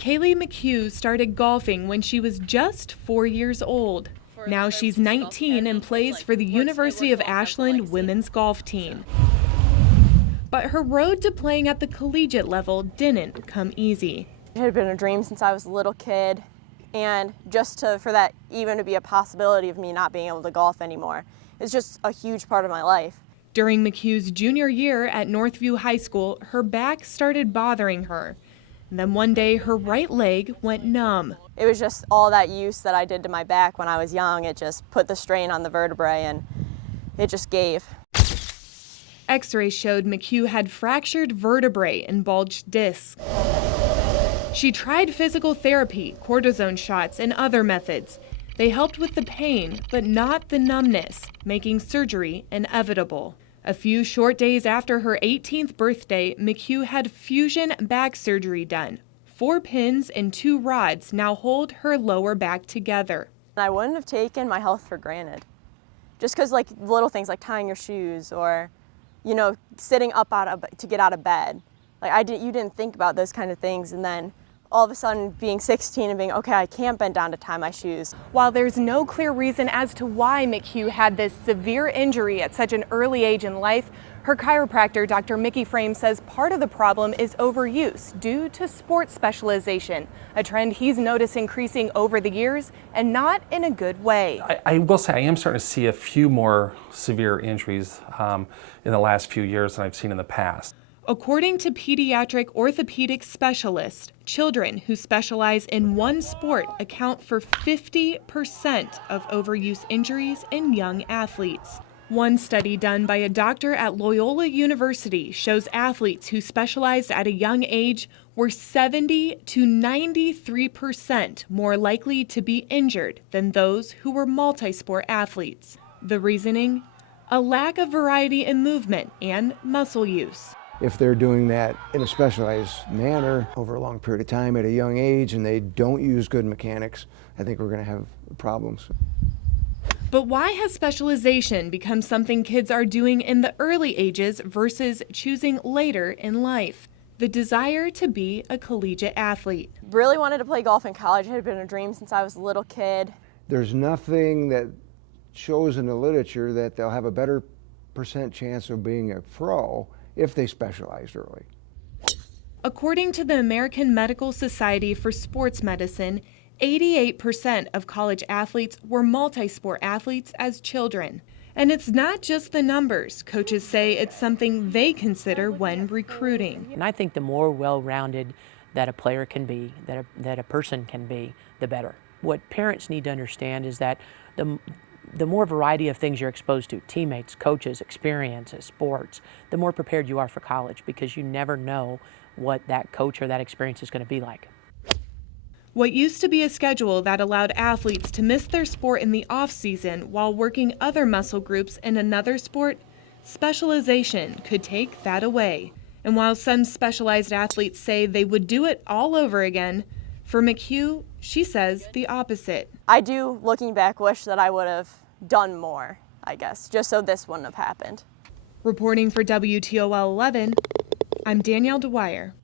Kaylee McHugh started golfing when she was just 4 years old. Now she's 19 and plays for the University of Ashland women's golf team. But her road to playing at the collegiate level didn't come easy. It had been a dream since I was a little kid, and for that even to be a possibility of me not being able to golf anymore is just a huge part of my life. During McHugh's junior year at Northview High School, her back started bothering her. And then one day, her right leg went numb. It was just all that use that I did to my back when I was young. It just put the strain on the vertebrae, and it just gave. X-rays showed McHugh had fractured vertebrae and bulged discs. She tried physical therapy, cortisone shots, and other methods. They helped with the pain, but not the numbness, making surgery inevitable. A few short days after her 18th birthday, McHugh had fusion back surgery done. 4 pins and 2 rods now hold her lower back together. I wouldn't have taken my health for granted. Just because little things like tying your shoes or, sitting up to get out of bed. You didn't think about those kind of things, and then all of a sudden being 16 and being, okay, I can't bend down to tie my shoes. While there's no clear reason as to why McHugh had this severe injury at such an early age in life, her chiropractor, Dr. Mickey Frame, says part of the problem is overuse due to sports specialization, a trend he's noticed increasing over the years and not in a good way. I will say I am starting to see a few more severe injuries in the last few years than I've seen in the past. According to pediatric orthopedic specialists, children who specialize in one sport account for 50% of overuse injuries in young athletes. One study done by a doctor at Loyola University shows athletes who specialized at a young age were 70 to 93% more likely to be injured than those who were multi-sport athletes. The reasoning? A lack of variety in movement and muscle use. If they're doing that in a specialized manner over a long period of time at a young age and they don't use good mechanics, I think we're going to have problems. But why has specialization become something kids are doing in the early ages versus choosing later in life? The desire to be a collegiate athlete. Really wanted to play golf in college. It had been a dream since I was a little kid. There's nothing that shows in the literature that they'll have a better % chance of being a pro if they specialized early. According to the American Medical Society for Sports Medicine, 88% of college athletes were multi-sport athletes as children. And it's not just the numbers. Coaches say it's something they consider when recruiting. And I think the more well-rounded that a player can be, that a person can be, the better. What parents need to understand is that the more variety of things you're exposed to, teammates, coaches, experiences, sports, the more prepared you are for college, because you never know what that coach or that experience is going to be like. What used to be a schedule that allowed athletes to miss their sport in the off-season while working other muscle groups in another sport, specialization could take that away. And while some specialized athletes say they would do it all over again, for McHugh, she says the opposite. I do, looking back, wish that I would have done more, I guess, just so this wouldn't have happened. Reporting for WTOL 11, I'm Danielle Dwyer.